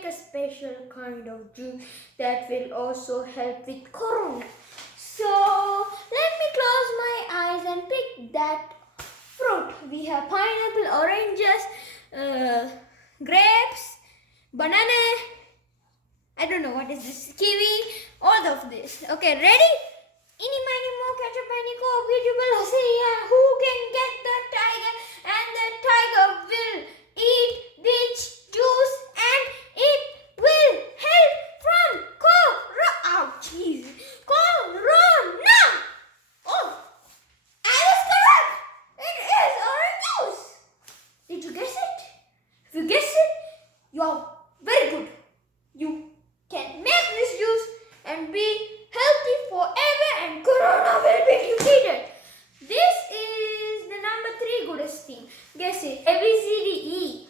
make a special kind of juice that will also help with corona. So let me close my eyes and pick that fruit. We have pineapple, oranges, grapes, banana. I don't know what is this, kiwi, all of this. Okay, ready? Any many more ketchup and coke, beautiful see who can get the tiger, and the tiger will eat this juice and it will help from corona. Oh, I was correct. It is orange juice. Did you guess it? If you guess it, you are very good. You can make this juice and be healthy forever, and corona will be defeated. This is the number 3 goodest thing. Guess it. A, B, C, D, E.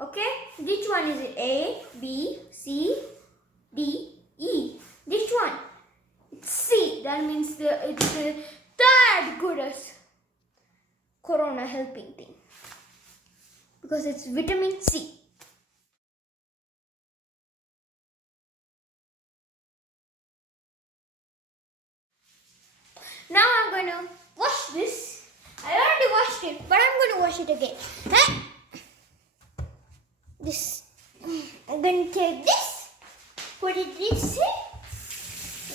Okay? Which one is it? A, B, C, D, E. Which one? It's C. That means it's the 3rd goodest corona helping thing. Because it's vitamin C. Now I'm going to wash this. I already washed it, but I'm going to wash it again. This, I'm going to take this, put it this way.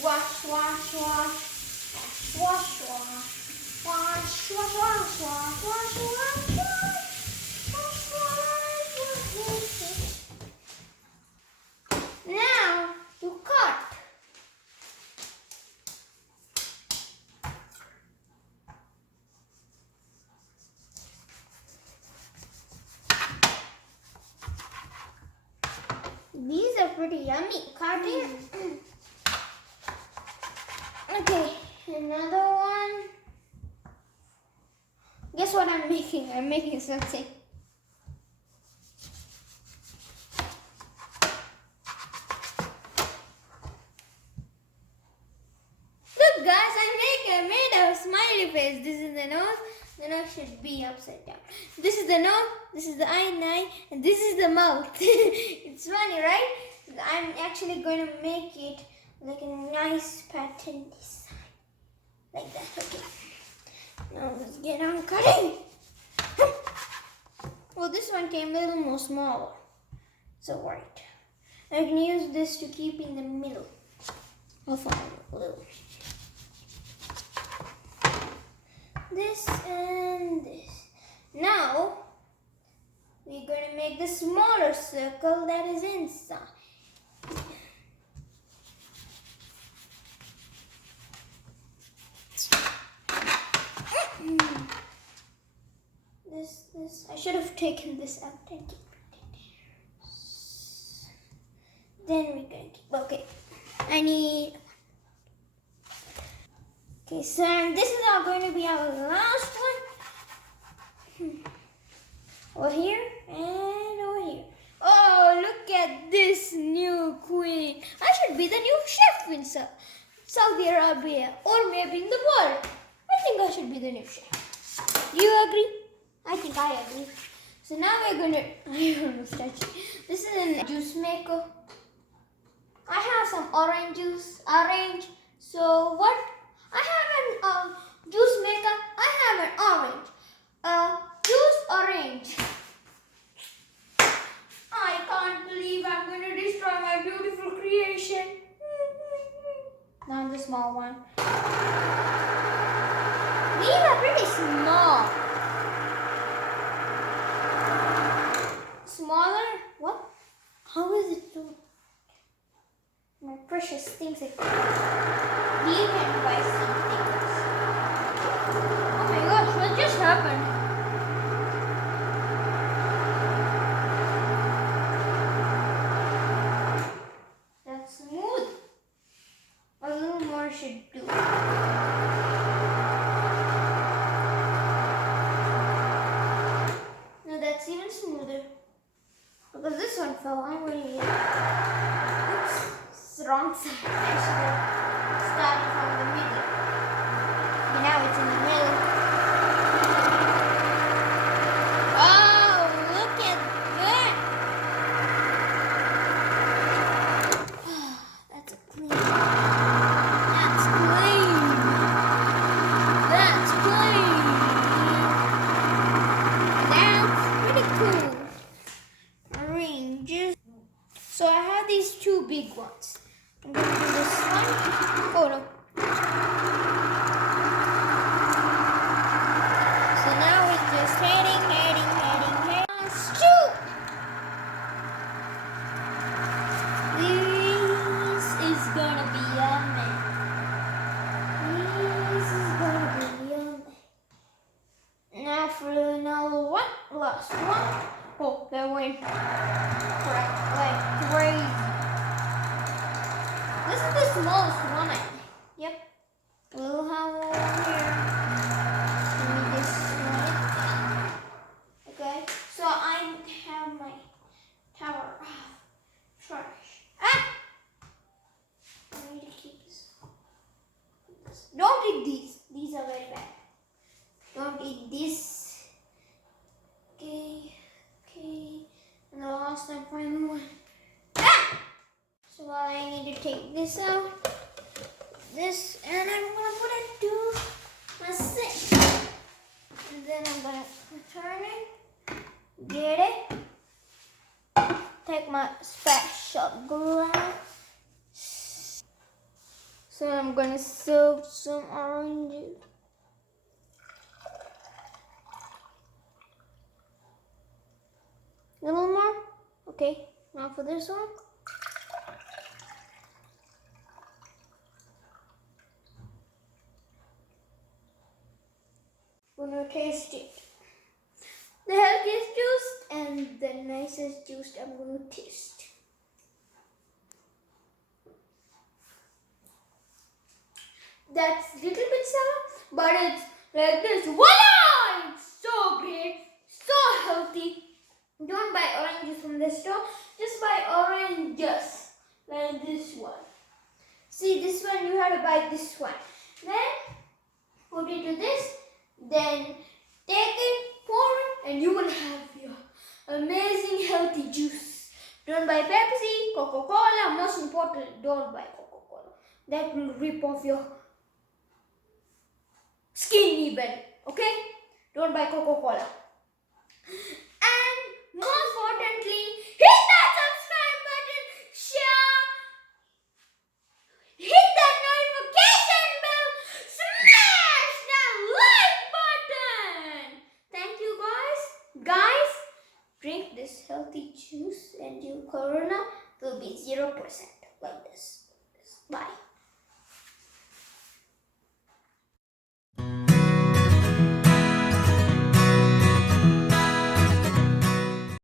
Wash, wash, wash, wash, wash, wash, wash, wash, wash, wash, wash, wash, wash. Now to cut. These are pretty yummy. Cutting. Okay, another one. Guess what I'm making? I'm making something. Look guys, I made a smiley face. This is the nose. The nose should be upside down. This is the nose, this is the eye, and this is the mouth. It's funny, right? I'm actually going to make it like a nice pattern design. Like that, okay. Now let's get on cutting. Well, this one came a little more smaller. So right. I can use this to keep in the middle of our little. This and this. Now we're going to make the smaller circle that is inside. This I should have taken this out and keep it there. Then we're going to keep. Okay, I need. Okay, so this is now going to be our last one. Over here and over here. Oh, look at this new queen. I should be the new chef in Saudi Arabia or maybe in the world. I think I should be the new chef. Do you agree? I think I agree. So now we're going to, I almost touched it. This is a juice maker. I have some orange juice, So what? I have an juice maker. I have an orange. Juice orange. I can't believe I'm going to destroy my beautiful creation. Now the small one. These are pretty small. Smaller? What? How is it so? My precious things are we can buy some things. Oh my gosh, what just happened? That's smooth. A little more should do. No, that's even smoother. Because this one fell. I'm going to oops. It's the wrong side. I should have started from the middle. But now it's in the middle. Oh, look at that. this and I'm gonna put it to my sink. And then I'm gonna turn it, get it, take my special glass. So I'm gonna serve some oranges. A little more? Okay, now for this one. We're gonna taste it. The healthiest juice and the nicest juice I'm gonna taste. That's little bit sour, but it's like this. Voila! It's so great, so healthy. Don't buy oranges from the store. Just buy oranges like this one. See, this one you have to buy this one. Then put it to this. Then take it, pour it, and you will have your amazing healthy juice. Don't buy Pepsi, Coca-Cola. Most important, don't buy Coca-Cola. That will rip off your skin even. Okay? Don't buy Coca-Cola. And most importantly, hit that subscribe button, share, hit that notification bell, smash that like button. Thank you guys. Guys, drink this healthy juice and your corona will be 0% like this. Bye.